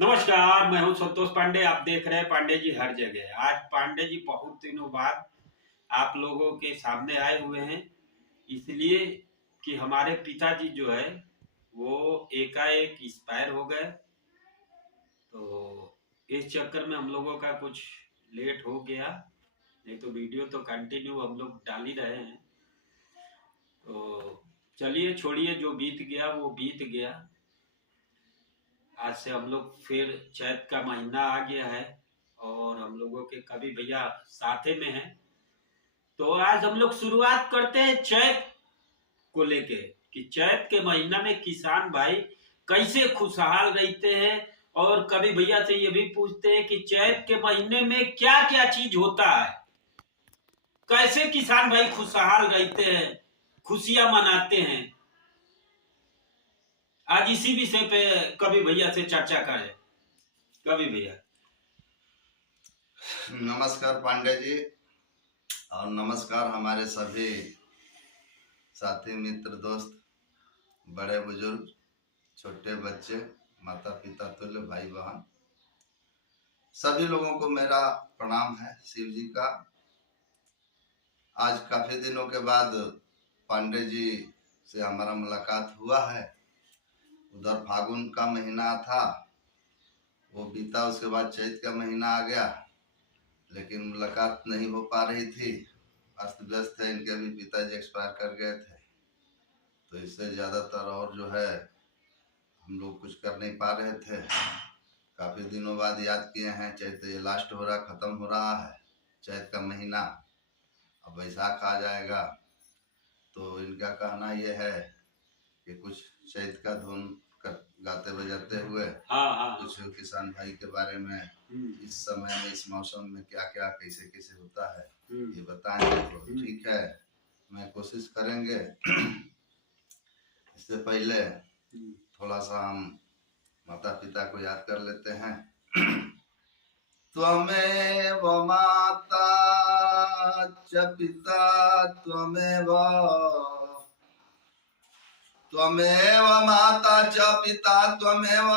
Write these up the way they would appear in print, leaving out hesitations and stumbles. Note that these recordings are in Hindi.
नमस्कार, मैं हूं संतोष पांडे। आप देख रहे हैं पांडे जी हर जगह। आज पांडे जी बहुत दिनों बाद आप लोगों के सामने आए हुए हैं, इसलिए कि हमारे पिताजी जो है वो एकाएक एक्सपायर हो गए। तो इस चक्कर में हम लोगों का कुछ लेट हो गया, नहीं तो वीडियो तो कंटिन्यू हम लोग डाल ही रहे हैं। तो चलिए, छोड़िए, जो बीत गया वो बीत गया। आज से हम लोग फिर चैत का महीना आ गया है और हम लोगों के कवि भैया साथे में हैं। तो आज हम लोग शुरुआत करते हैं चैत को लेके कि चैत के महीना में किसान भाई कैसे खुशहाल रहते हैं, और कवि भैया से ये भी पूछते हैं कि चैत के महीने में क्या क्या चीज होता है, कैसे किसान भाई खुशहाल रहते हैं, खुशियां मनाते हैं। आज इसी विषय पे कवि भैया से चर्चा करें। कवि भैया नमस्कार पांडे जी, और नमस्कार हमारे सभी साथी मित्र दोस्त, बड़े बुजुर्ग, छोटे बच्चे, माता पिता तुल्य भाई बहन, सभी लोगों को मेरा प्रणाम है शिव जी का। आज काफी दिनों के बाद पांडे जी से हमारा मुलाकात हुआ है। उधर फागुन का महीना था, वो बीता, उसके बाद चैत का महीना आ गया, लेकिन मुलाकात नहीं हो पा रही थी। अस्त व्यस्त थे, इनके भी पिताजी एक्सपायर कर गए थे, तो इससे ज़्यादातर और जो है हम लोग कुछ कर नहीं पा रहे थे। काफ़ी दिनों बाद याद किए हैं। चैत ये लास्ट हो रहा, ख़त्म हो रहा है चैत का महीना, अब बैसाख आ जाएगा। तो इनका कहना ये है कि कुछ चैत का धुन गाते बजाते हुए कुछ किसान भाई के बारे में इस समय में, इस मौसम में क्या क्या कैसे कैसे होता है ये बताएंगे। तो ठीक है, मैं कोशिश करेंगे। इससे पहले थोड़ा सा हम माता पिता को याद कर लेते हैं। त्वमेव माता च पिता त्वमेव माता च पिता त्वमेव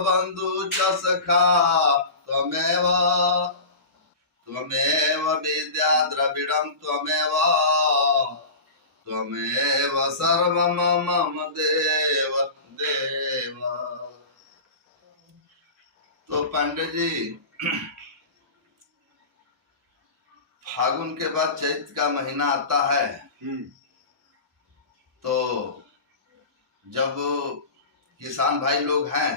बंधु च सखा त्वमेव विद्या द्रविड़ं त्वमेव सर्वं मम देव देव। तो पांडे जी, फागुन के बाद चैत का महीना आता है, तो जब किसान भाई लोग हैं,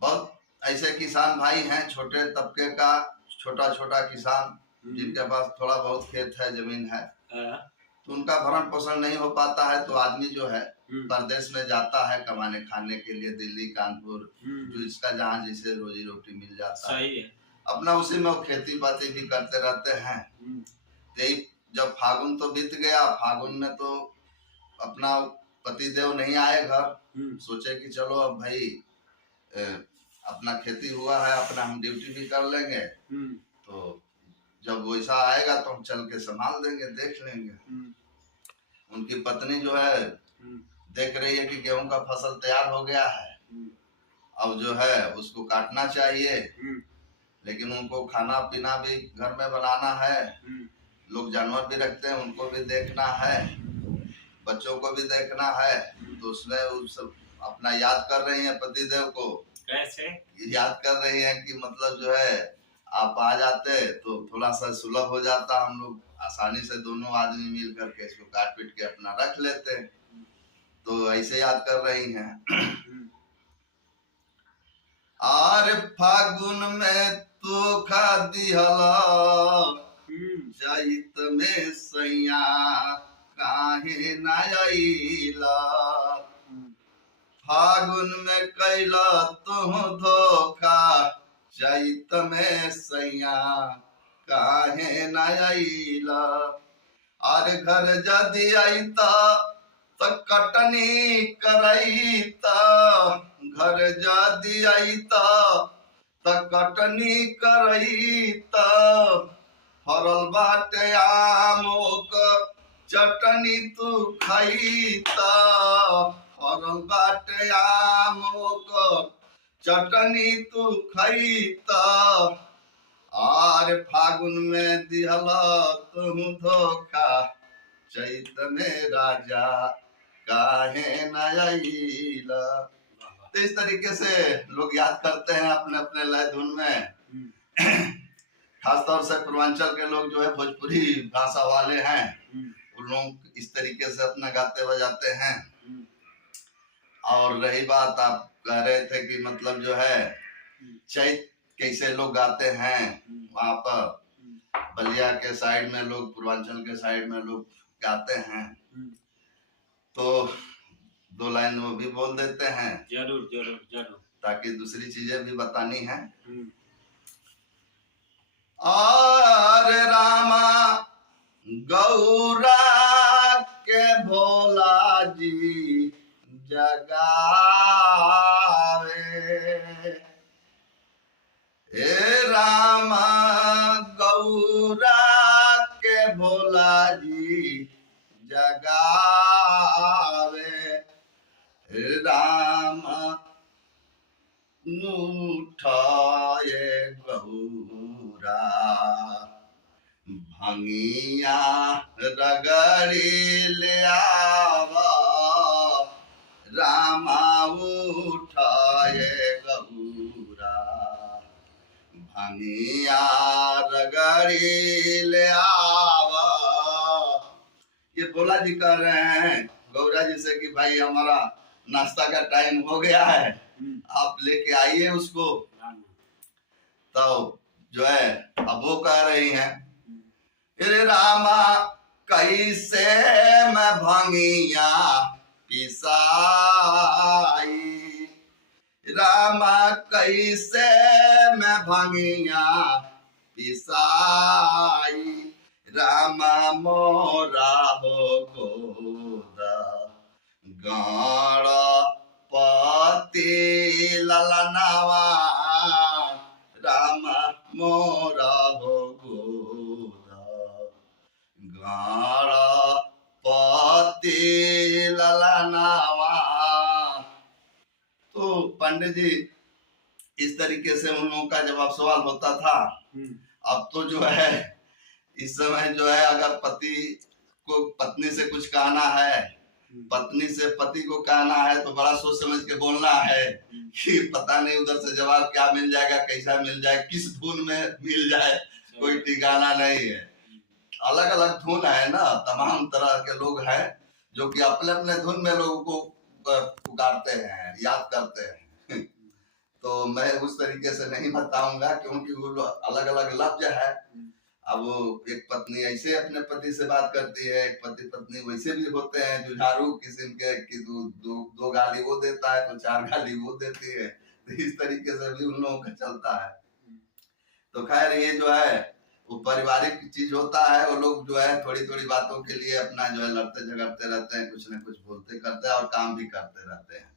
बहुत ऐसे किसान भाई हैं छोटे तबके का, छोटा छोटा किसान जिनके पास थोड़ा बहुत खेत है, जमीन है, तो उनका भरण पोषण नहीं हो पाता है। तो आदमी जो है परदेश में जाता है कमाने खाने के लिए, दिल्ली, कानपुर, जो इसका जहाँ जिसे रोजी रोटी मिल जाता है, अपना उसी में वो खेती बाती भी करते रहते हैं। जब फागुन तो बीत गया, फागुन में तो अपना पतिदेव नहीं आए घर, सोचे कि चलो अब भाई अपना खेती हुआ है, अपना हम ड्यूटी भी कर लेंगे, तो जब वैसा आएगा तो हम चल के संभाल देंगे, देख लेंगे। उनकी पत्नी जो है देख रही है कि गेहूं का फसल तैयार हो गया है, अब जो है उसको काटना चाहिए, लेकिन उनको खाना पीना भी घर में बनाना है, लोग जानवर भी रखते हैं, उनको भी देखना है, बच्चों को भी देखना है। तो उसमें सब अपना याद कर रही हैं पतिदेव को। कैसे याद कर रही हैं कि मतलब जो है आप आ जाते तो थोड़ा सा सुलभ हो जाता, हम लोग आसानी से दोनों आदमी मिल करके इसको काट पीट के अपना रख लेते। तो ऐसे याद कर रही हैं। आर फागुन में तो खा दिहला चैत में सैया काहे न आइला, फागुन में कैला तुम धोखा चैत में सैया काहे न आइला। और घर जदि आईता त कटनी करैता, घर जदि आईता त कटनी करैता, फरल बाटे आमो क चटनी तू खैता, फरल बाटे आमो को चटनी तू खैत और फागुन में दिहल तुम धोखा चैत में राजा काहे न आइला। तो इस तरीके से लोग याद करते हैं अपने अपने लय धुन में। खासतौर से पूर्वांचल के लोग जो है भोजपुरी भाषा वाले हैं, उन लोग इस तरीके से अपना गाते बजाते हैं। और रही बात आप कह रहे थे कि मतलब जो है चैत कैसे लोग गाते हैं, वहाँ पर बलिया के साइड में लोग, पूर्वांचल के साइड में लोग गाते हैं, तो 2 लाइन वो भी बोल देते हैं। जरूर जरूर जरूर, ताकि दूसरी चीजें भी बतानी है। और रामा गौरा के भोला जी जगावे, ए रामा गौरा के भोला जी जगावे, राम उठाए गौरा भंगिया रगड़ी ले आवा, रामा उठाए गौरा भंगिया रगड़ी ले आवा। ये भोला जी कह रहे हैं गौरा जी से कि भाई हमारा नाश्ता का टाइम हो गया है, आप लेके आइए उसको। तो जो है अब वो कह रही हैं, अरे रामा कैसे मैं भंगिया पिसाई, रामा कैसे मैं भंगिया पिसाई, रामा मोरा हो गोदा गाड़ा पति ललनावा, रामा मोरा हो गोदा गाड़ा पति ललनावा। तो पंडित जी इस तरीके से उन लोगों का जवाब सवाल होता था। अब तो जो है इस समय जो है अगर पति को पत्नी से कुछ कहना है, पत्नी से पति को कहना है, तो बड़ा सोच समझ के बोलना है कि पता नहीं उधर से जवाब क्या मिल जाएगा, कैसा मिल जाए, किस धुन में मिल जाए, कोई ठिकाना नहीं है। अलग अलग धुन है ना, तमाम तरह के लोग हैं जो कि अपने अपने धुन में लोगों को पुकारते हैं, याद करते हैं। तो मैं उस तरीके से नहीं बताऊंगा क्योंकि वो अलग अलग लफ्ज है। अब एक पत्नी ऐसे अपने पति से बात करती है, एक पति पत्नी वैसे भी होते हैं जुझारू किस्म के कि दो गाली वो देता है तो 4 गाली वो देती है, तो इस तरीके से भी उन लोगों का चलता है। तो खैर ये जो है वो पारिवारिक चीज होता है, वो लोग जो है थोड़ी थोड़ी बातों के लिए अपना जो है लड़ते झगड़ते रहते हैं, कुछ न कुछ बोलते करते हैं और काम भी करते रहते हैं।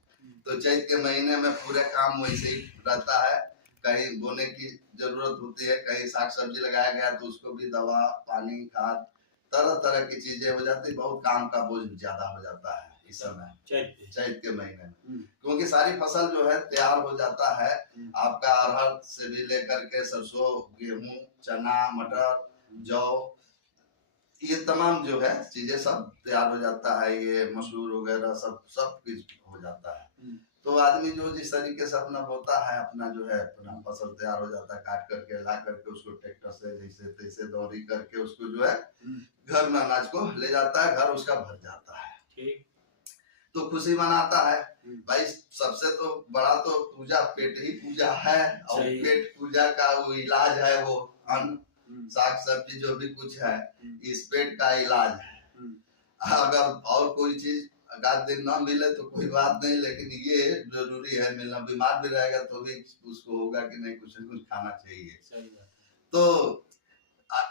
तो चैत के महीने में पूरे काम वैसे ही रहता है, कहीं बोने की जरूरत होती है, कहीं साग सब्जी लगाया गया तो उसको भी दवा पानी खाद तरह तरह की चीजें हो जाती, बहुत काम का बोझ ज्यादा हो जाता है इस समय चैत के महीने में, क्योंकि सारी फसल जो है तैयार हो जाता है। आपका अरहर से भी लेकर के सरसों, गेहूं, चना, मटर, जौ, ये तमाम जो है चीजें सब तैयार हो जाता है, ये मसूर वगैरह सब कुछ हो जाता है। तो आदमी जो जिस तरीके से अपना बोता है, अपना जो है अपना फसल तैयार हो जाता है, काट करके ला करके उसको ट्रैक्टर से जैसे तैसे दौरी करके उसको जो है घर में अनाज को ले जाता है, घर उसका भर जाता है। ठीक, तो खुशी मनाता है भाई। सबसे तो बड़ा तो पूजा पेट ही पूजा है, और पेट पूजा का वो इलाज है, वो अन्न साग सब्जी जो भी कुछ है इस पेट का इलाज है। अगर और कोई चीज अगर दिन ना मिले तो कोई बात नहीं, लेकिन ये जरूरी है मिलना। बीमार भी रहेगा तो भी उसको होगा कि नहीं कुछ न कुछ खाना चाहिए। तो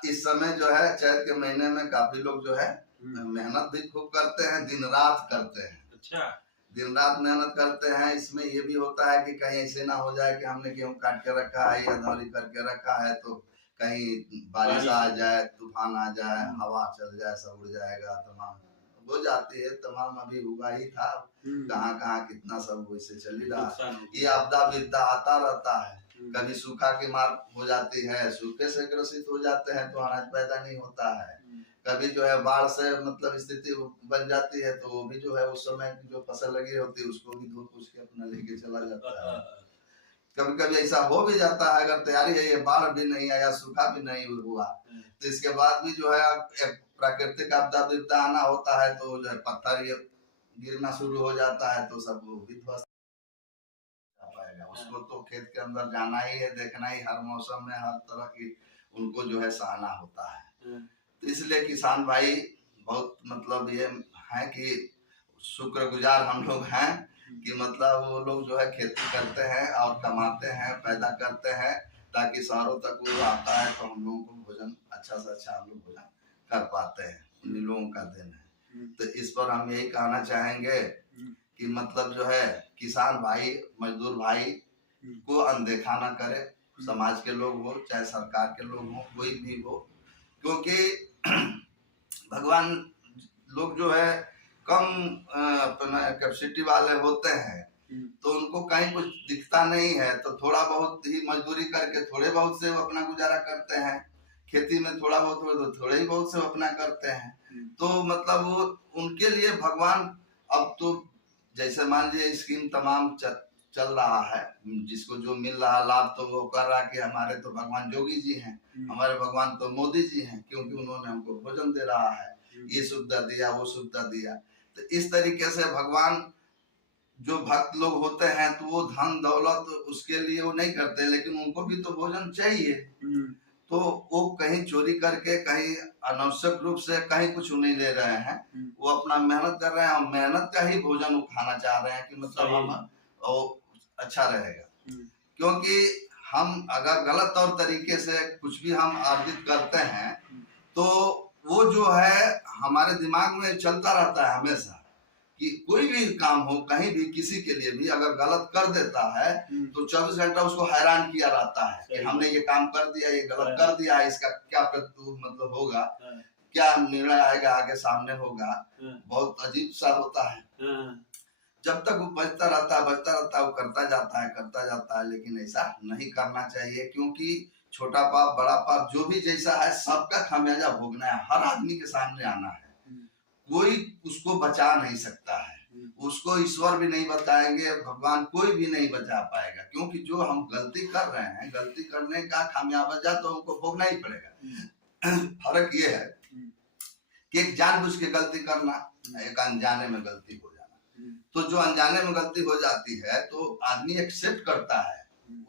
इस समय जो है चैत के महीने में काफी लोग जो है मेहनत भी खूब करते हैं, दिन रात करते हैं। अच्छा, दिन रात मेहनत करते हैं। इसमें ये भी होता है कि कहीं ऐसे ना हो जाए कि हमने गेहूं काट के रखा है या दौरी करके रखा है तो कहीं बारिश आ जाए, तूफान आ जाए, हवा चल जाए, सब उड़ जाएगा तमाम, हो जाती है, तमाम अभी हुआ ही था, कहाँ कहाँ कितना सब वैसे चल ही रहा है। ये आपदा विपदा आता रहता है, कभी सूखा की मार हो जाती है, सूखे से ग्रसित हो जाते हैं तो अनाज पैदा नहीं होता है, कभी जो है बाढ़ से मतलब स्थिति बन जाती है तो वो भी जो है उस समय जो फसल लगी होती है उसको भी धो पूछ के अपना लेके चला जाता है। कभी कभी ऐसा हो भी जाता है, अगर तैयारी है, ये बाढ़ भी नहीं आया, सूखा भी नहीं हुआ, तो इसके बाद भी जो है प्राकृतिक आपदा विपदा आना होता है तो जो है पत्थर ये गिरना शुरू हो जाता है तो सब भी ध्वस्त हो पाएगा। उसको तो खेत के अंदर जाना ही है, देखना ही, हर मौसम में हर तरह की उनको जो है सहना होता है। तो इसलिए किसान भाई बहुत मतलब ये है कि शुक्रगुजार हम लोग हैं कि मतलब वो लोग जो है खेती करते हैं और कमाते हैं, पैदा करते हैं, ताकि शहरों तक वो आता है तो हम लोगों को भोजन अच्छा से अच्छा हम लोग भोजन कर पाते हैं, उन लोगों का दिन है। तो इस पर हम यही कहना चाहेंगे कि मतलब जो है किसान भाई, मजदूर भाई को अनदेखा ना करे, समाज के लोग हो चाहे सरकार के लोग हो, कोई भी हो, क्योंकि भगवान लोग जो है कम अपना कैपेसिटी वाले होते हैं तो उनको कहीं कुछ दिखता नहीं है, तो थोड़ा बहुत ही मजदूरी करके थोड़े बहुत से वो अपना गुजारा करते हैं, खेती में थोड़ा बहुत हो तो थोड़े ही बहुत से अपना करते हैं। तो मतलब वो उनके लिए भगवान, अब तो जैसे मान लीजिए स्कीम तमाम चल रहा है, जिसको जो मिल रहा लाभ तो वो कर रहा कि हमारे तो भगवान योगी जी हैं, हमारे भगवान तो मोदी जी हैं, क्योंकि उन्होंने हमको भोजन दे रहा है, ये सुविधा दिया वो सुविधा दिया। तो इस तरीके से भगवान जो भक्त लोग होते हैं तो वो धन दौलत उसके लिए वो नहीं करते, लेकिन उनको भी तो भोजन चाहिए, तो वो कहीं चोरी करके कहीं अनावश्यक रूप से कहीं कुछ नहीं ले रहे हैं, वो अपना मेहनत कर रहे हैं और मेहनत का ही भोजन वो खाना चाह रहे हैं कि मतलब हम अच्छा रहेगा। क्योंकि हम अगर गलत तौर तरीके से कुछ भी हम अर्जित करते हैं तो वो जो है हमारे दिमाग में चलता रहता है हमेशा कि कोई भी काम हो कहीं भी किसी के लिए भी अगर गलत कर देता है तो 24 घंटा उसको हैरान किया रहता है कि हमने ये काम कर दिया, ये गलत कर दिया, इसका क्या मतलब होगा, क्या निर्णय आएगा आगे सामने होगा, बहुत अजीब सा होता है। जब तक वो बचता रहता है वो करता जाता है, लेकिन ऐसा नहीं करना चाहिए, क्योंकि छोटा पाप बड़ा पाप जो भी जैसा है सबका खामियाजा भोगना है, हर आदमी के सामने आना है, कोई उसको बचा नहीं सकता है, उसको ईश्वर भी नहीं बताएंगे, भगवान कोई भी नहीं बचा पाएगा, क्योंकि जो हम गलती कर रहे हैं, गलती करने का खामियाजा तो हमको भोगना ही पड़ेगा। फर्क ये है कि एक जानबूझ के गलती करना, एक अनजाने में गलती हो जाना। तो जो अनजाने में गलती हो जाती है तो आदमी एक्सेप्ट करता है,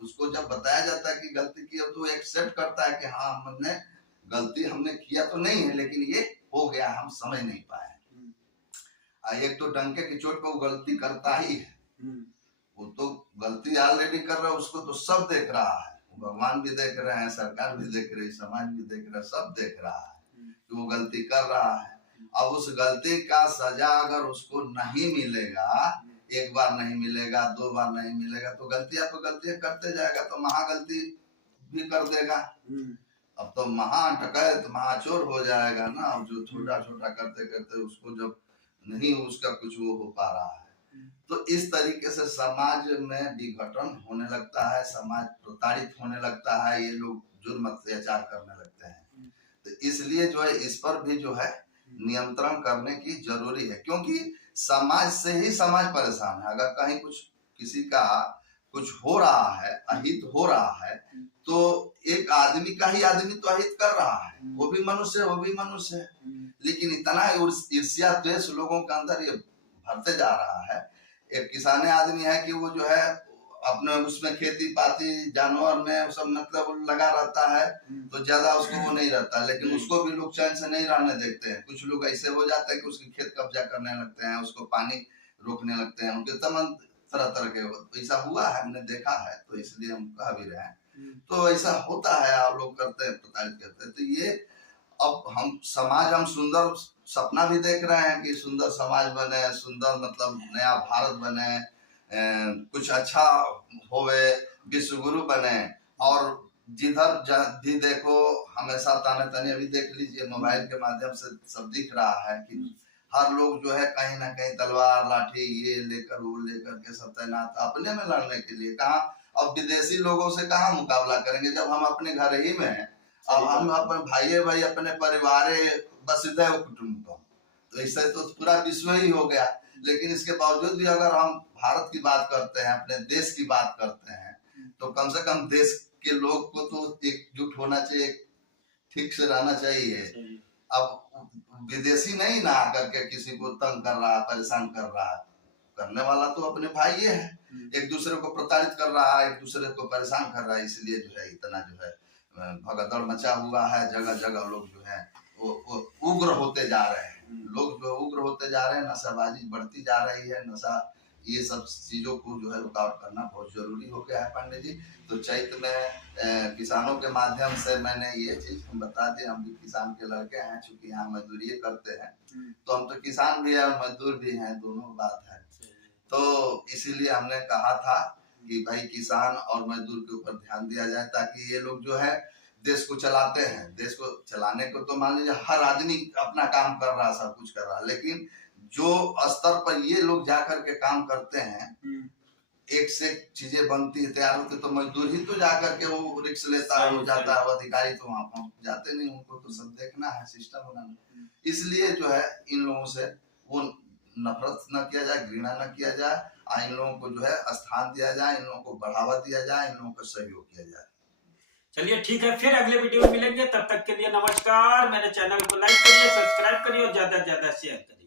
उसको जब बताया जाता है कि गलती की तो एक्सेप्ट करता है कि हाँ हमने गलती हमने किया तो नहीं है, लेकिन ये हो गया, हम समझ नहीं पाए। एक तो डंके की चोट पर वो गलती करता ही है, वो तो गलती ऑलरेडी कर रहा है, उसको तो सब देख रहा है, भगवान भी देख रहे हैं, सरकार भी देख रही है, समाज भी देख रहा है, सब देख रहा है कि वो गलती कर रहा है। अब उस गलती का सजा अगर उसको नहीं मिलेगा, एक बार नहीं मिलेगा, दो बार नहीं मिलेगा, तो गलतियां तो गलतियां करते जाएगा, तो महागलती भी कर देगा। अब तो महा डकैत महाचोर हो जाएगा ना, अब जो छोटा छोटा करते करते उसको जब नहीं उसका कुछ वो हो पा रहा है, तो इस तरीके से समाज में विघटन होने लगता है, समाज प्रताड़ित होने लगता है, ये लोग जुर्म अत्याचार करने लगते हैं। तो इसलिए जो है इस पर भी जो है नियंत्रण करने की जरूरी है, क्योंकि समाज से ही समाज परेशान है। अगर कहीं कुछ किसी का कुछ हो रहा है, अहित हो रहा है, तो एक आदमी का ही आदमी तो अहित कर रहा है, वो भी मनुष्य है, लेकिन इतना ईर्ष्या द्वेष लोगों के अंदर ये भरते जा रहा है। एक किसाने आदमी है कि वो जो है अपने उसमें खेती पाती जानवर में सब मतलब लगा रहता है, तो ज्यादा उसको वो नहीं रहता, लेकिन उसको भी लोग चैन से नहीं रहने देते हैं। कुछ लोग ऐसे हो जाते हैं कि उसके खेत कब्जा करने लगते हैं, उसको पानी रोकने लगते हैं, उनके तमाम तरह तरह के ऐसा हुआ है, हमने देखा है, तो इसलिए हम कह भी रहे हैं। तो ऐसा होता है और लोग करते हैं, प्रताड़ित करते हैं। तो ये अब हम समाज, हम सुंदर सपना भी देख रहे हैं कि सुंदर समाज बने, सुंदर मतलब नया भारत बने, कुछ अच्छा होवे, विश्व गुरु बने, और जिधर भी देखो हमेशा ताने तने, अभी देख लीजिए मोबाइल के माध्यम से सब दिख रहा है कि हर लोग जो है कहीं ना कहीं तलवार लाठी ये लेकर वो लेकर के सब तैनात अपने में लड़ने के लिए। कहाँ अब विदेशी लोगों से कहाँ मुकाबला करेंगे जब हम अपने घर ही में हैं। अब हम अपने भाई अपने परिवार वसुधैव कुटुंबकम, तो इससे तो पूरा विश्व ही हो गया। लेकिन इसके बावजूद भी अगर हम भारत की बात करते हैं, अपने देश की बात करते हैं, तो कम से कम देश के लोग को तो एकजुट होना चाहिए, ठीक से रहना चाहिए। अब विदेशी नहीं ना आकर के किसी को तंग कर रहा है, परेशान कर रहा है। करने वाला तो अपने भाई है, एक दूसरे को प्रताड़ित कर रहा है, एक दूसरे को परेशान कर रहा है। इसलिए जो है इतना जो है भगदड़ मचा हुआ है। जगह जगह लोग जो है वो उग्र होते जा रहे हैं। लोग जो उग्र होते जा रहे हैं, नशाबाजी बढ़ती जा रही है। नशा ये सब चीजों को जो है रुकावट करना बहुत जरूरी हो गया है पांडे जी। तो चैत में किसानों के माध्यम से मैंने ये चीज हम बता दें, हम भी किसान के लड़के हैं, चूंकि यहाँ मजदूरी करते हैं, तो हम तो किसान भी है और मजदूर भी हैं, दोनों बात है। तो इसीलिए हमने कहा था कि भाई किसान और मजदूर के ऊपर ध्यान दिया जाए, ताकि ये लोग जो है देश को चलाते हैं। देश को चलाने को तो मान लीजिए हर आदमी अपना काम कर रहा है, सब कुछ कर रहा है, लेकिन जो स्तर पर ये लोग जाकर के काम करते हैं, एक से चीजें बनती है, तैयार होती, तो मजदूर ही तो जाकर के वो रिस्क लेता है, हो जाता है। वो अधिकारी तो वहां पहुंच जाते नहीं, उनको तो सब देखना है, सिस्टम बनाना। इसलिए जो है इन लोगों से वो नफरत न किया जाए, घृणा न किया जाए, इन लोगों को जो है स्थान दिया जाए, इन लोगों को बढ़ावा दिया जाए, इन लोगों का सहयोग किया जाए। चलिए ठीक है, फिर अगले वीडियो में मिलेंगे। तब तक के लिए नमस्कार। मेरे चैनल को लाइक करिए, सब्सक्राइब करिए और ज्यादा से ज्यादा शेयर करिए।